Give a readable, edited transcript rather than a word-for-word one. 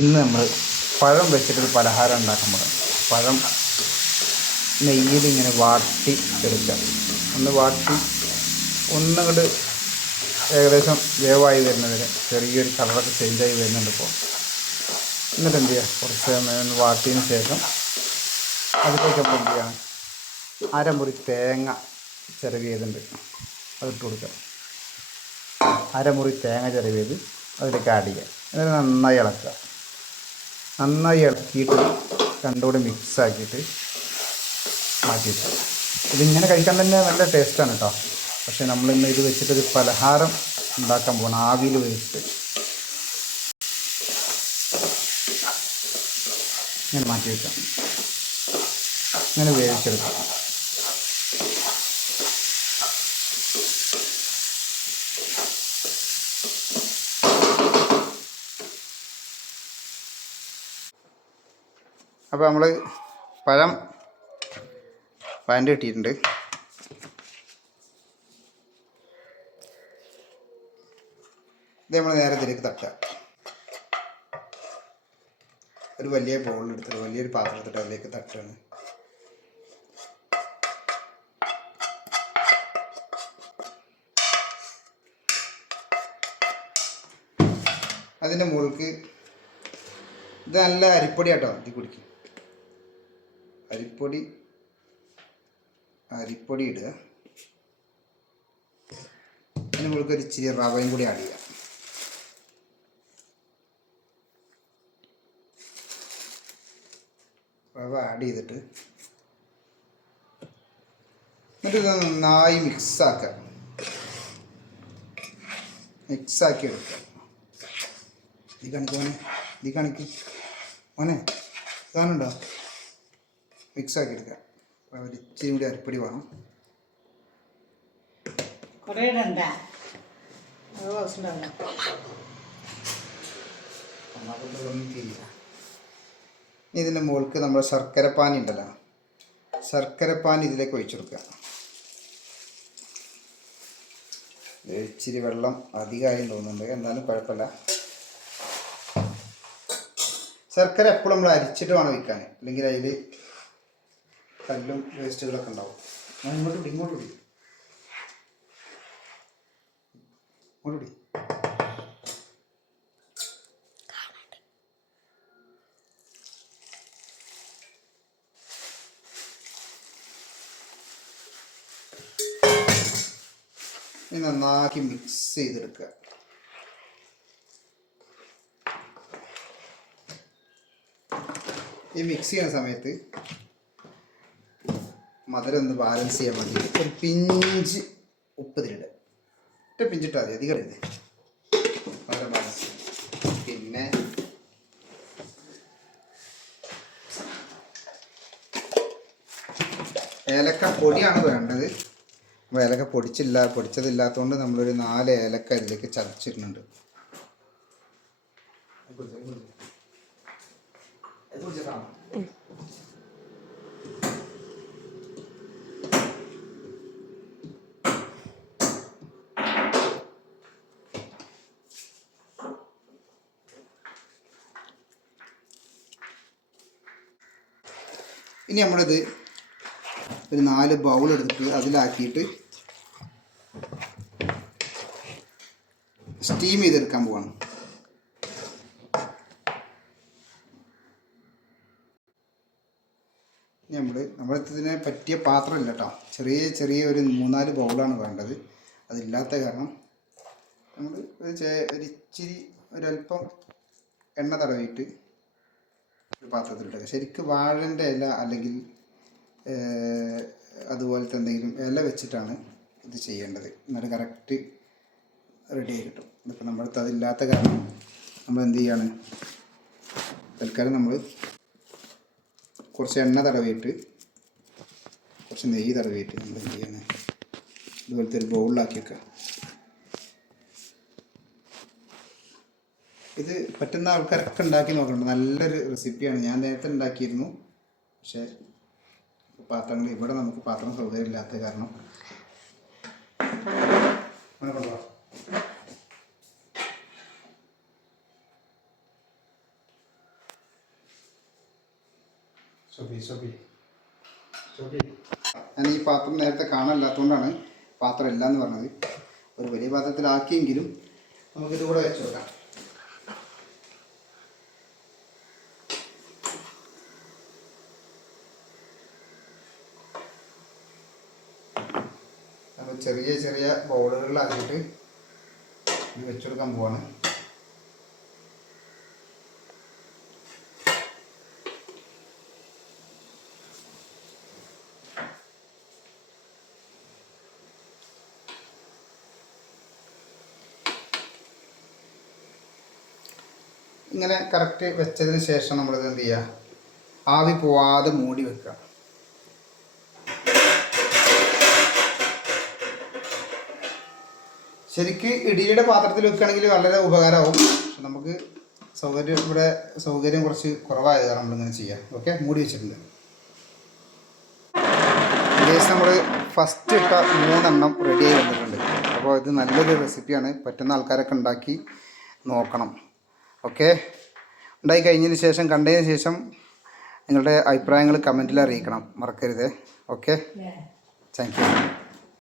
ഇന്ന് നമ്മൾ പഴം വെച്ചിട്ടൊരു പലഹാരം ഉണ്ടാക്കാൻ പോകും. പഴം നെയ്യിൽ ഇങ്ങനെ വാട്ടി എടുക്കുക. ഒന്ന് വാട്ടി ഒന്നുകൊണ്ട് ഏകദേശം വേവായി വരുന്നവരെ ചെറിയൊരു കളറൊക്കെ ചേഞ്ചായി വരുന്നുണ്ട് ഇപ്പോൾ. എന്നിട്ട് എന്ത് ചെയ്യുക, കുറച്ച് സമയം ഒന്ന് വാട്ടിയതിന് ശേഷം അതിലേക്ക് നമ്മൾ എന്ത് ചെയ്യണം, അരമുറി തേങ്ങ ചിരവിയതുണ്ട് അതിട്ട് കൊടുക്കുക. അരമുറി തേങ്ങ ചിരവിയത് അതിലേക്ക് ആഡ് ചെയ്യുക. എന്നിട്ട് നന്നായി ഇളക്കുക. നന്നായി ഇളക്കിയിട്ട് രണ്ടുകൂടി മിക്സാക്കിയിട്ട് മാറ്റി വെക്കുക. ഇതിങ്ങനെ കഴിക്കാൻ തന്നെ നല്ല ടേസ്റ്റാണ് കേട്ടോ. പക്ഷേ നമ്മളിന്ന് ഇത് വെച്ചിട്ടൊരു പലഹാരം ഉണ്ടാക്കാൻ പോകണം, ആവിയിൽ വേവിച്ചിട്ട്. ഇങ്ങനെ മാറ്റി വെക്കാം, ഇങ്ങനെ വേവിച്ചെടുക്കാം. അപ്പോൾ നമ്മൾ പഴം കിട്ടിയിട്ടുണ്ട്. ഇത് നമ്മൾ നേരെ ഇതിലേക്ക് തട്ടുക. ഒരു വലിയ ബോളിലെടുത്തിട്ട് വലിയൊരു പാത്രത്തിട്ട് അതിലേക്ക് തട്ടുകയാണ്. അതിൻ്റെ മുകൾക്ക് ഇത് നല്ല അരിപ്പൊടി കേട്ടോ, ഇത് കുടിക്കും. അരിപ്പൊടി ഇടുക. അതിന് മുകൾക്ക് ഒരു ഇച്ചിരി റവയും കൂടി ആഡ് ചെയ്യുക. റവ ആഡ് ചെയ്തിട്ട് എന്നിട്ട് ഇത് നന്നായി മിക്സാക്കി എടുക്കുക. ഈ കണിക്ക് മോനെ കാണുന്നുണ്ടോ? മിക്സാക്കി എടുക്കുക. ഒരു ഇച്ചിരി കൂടി അരിപ്പൊടി വേണം. ഇതിൻ്റെ മുകൾക്ക് നമ്മൾ ശർക്കരപ്പാനി ഉണ്ടല്ലോ, ശർക്കരപ്പാനി ഇതിലേക്ക് ഒഴിച്ചു കൊടുക്കുക. ഇച്ചിരി വെള്ളം അധികമായി തോന്നുന്നുണ്ട്, എന്നാലും കുഴപ്പമില്ല. ശർക്കര എപ്പോഴും നമ്മൾ അരിച്ചിട്ട് വേണം വയ്ക്കാൻ, അല്ലെങ്കിൽ അതിൽ കല്ലും വേസ്റ്റുകളൊക്കെ ഉണ്ടാവും. ഇങ്ങോട്ട് നന്നാക്കി മിക്സ് ചെയ്തെടുക്കുക. ഈ മിക്സ് ചെയ്യുന്ന സമയത്ത് മധുരം ഒന്ന് ബാലൻസ് ചെയ്യാൻ വേണ്ടി ഒരു പിഞ്ച് ഉപ്പ് തിരിടുക. ഒറ്റ പിഞ്ചിട്ടാൽ മതി, അധികം ഇടുന്നത്. മധുരം ബാലൻസ്. പിന്നെ ഏലക്ക പൊടിയാണ് വേണ്ടത്. അപ്പോൾ ഏലക്ക പൊടിച്ചതില്ലാത്തതുകൊണ്ട് നമ്മളൊരു 4 ഏലക്ക ഇതിലേക്ക് ചതച്ചിടുന്നുണ്ട്. ഇനി നമ്മളിത് ഒരു 4 ബൗൾ എടുത്തിട്ട് അതിലാക്കിയിട്ട് സ്റ്റീം ചെയ്തെടുക്കാൻ പോവാണ്. നമ്മളിതിനെ പറ്റിയ പാത്രമില്ല കേട്ടോ. ചെറിയ ഒരു 3-4 ബൗളാണ് വേണ്ടത്. അതില്ലാത്ത കാരണം നമ്മൾ ഒരിച്ചിരി ഒരല്പം എണ്ണ തടവിയിട്ട് ഒരു പാത്രത്തിലിട്ടത്. ശരിക്കും വാഴൻ്റെ ഇല അല്ലെങ്കിൽ അതുപോലത്തെ എന്തെങ്കിലും ഇല വെച്ചിട്ടാണ് ഇത് ചെയ്യേണ്ടത്. എന്നിട്ട് കറക്റ്റ് റെഡിയായി കിട്ടും. ഇതിപ്പോൾ നമ്മളടുത്ത് അതില്ലാത്ത കാരണം നമ്മൾ എന്ത് ചെയ്യാണ്, തൽക്കാലം നമ്മൾ കുറച്ച് എണ്ണ തടവിയിട്ട് കുറച്ച് നെയ്യ് തടവിയിട്ട് നമ്മൾ എന്ത് ചെയ്യണം, ഇതുപോലത്തെ ഒരു ബൗളിലാക്കി വെക്കുക. ഇത് പറ്റുന്ന ആൾക്കാരൊക്കെ ഉണ്ടാക്കി നോക്കുന്നുണ്ട്. നല്ലൊരു റെസിപ്പിയാണ്. ഞാൻ നേരത്തെ ഉണ്ടാക്കിയിരുന്നു, പക്ഷേ പാത്രങ്ങൾ ഇവിടെ നമുക്ക് പാത്രം സൗകര്യം ഇല്ലാത്ത കാരണം ഞാൻ ഈ പാത്രം നേരത്തെ കാണാനില്ലാത്തതുകൊണ്ടാണ് പാത്രം ഇല്ല എന്ന് പറഞ്ഞത്. ഒരു വലിയ പാത്രത്തിലാക്കിയെങ്കിലും നമുക്കിത് കൂടെ വെച്ച് കൊടുക്കാം. നമ്മൾ ചെറിയ ചെറിയ ബൗളുകളിലാക്കിയിട്ട് ഇത് വെച്ചെടുക്കാൻ പോവാണ്. ഇങ്ങനെ കറക്റ്റ് വെച്ചതിന് ശേഷം നമ്മളിത് എന്ത് ചെയ്യുക, ആവി പോവാതെ മൂടി വെക്കുക. ശരിക്ക് ഇഡ്ഡലിയുടെ പാത്രത്തിൽ വെക്കുകയാണെങ്കിൽ വളരെ ഉപകാരമാവും. നമുക്ക് ഇവിടെ സൗകര്യം കുറച്ച് കുറവായത് കാരണം നമ്മളിങ്ങനെ ചെയ്യാം. ഓക്കെ, മൂടി വെച്ചിട്ടുണ്ട്. ഏകദേശം നമ്മൾ ഫസ്റ്റ് ഇട്ട 3 എണ്ണം റെഡിയായി വന്നിട്ടുണ്ട്. അപ്പോൾ ഇത് നല്ലൊരു റെസിപ്പിയാണ്, പറ്റുന്ന ആൾക്കാരൊക്കെ ഉണ്ടാക്കി നോക്കണം. ഓക്കെ, ഉണ്ടായി കഴിഞ്ഞതിന് ശേഷം കണ്ടതിന് ശേഷം നിങ്ങളുടെ അഭിപ്രായങ്ങൾ കമൻറ്റിൽ അറിയിക്കണം, മറക്കരുത്. Okay, thank you.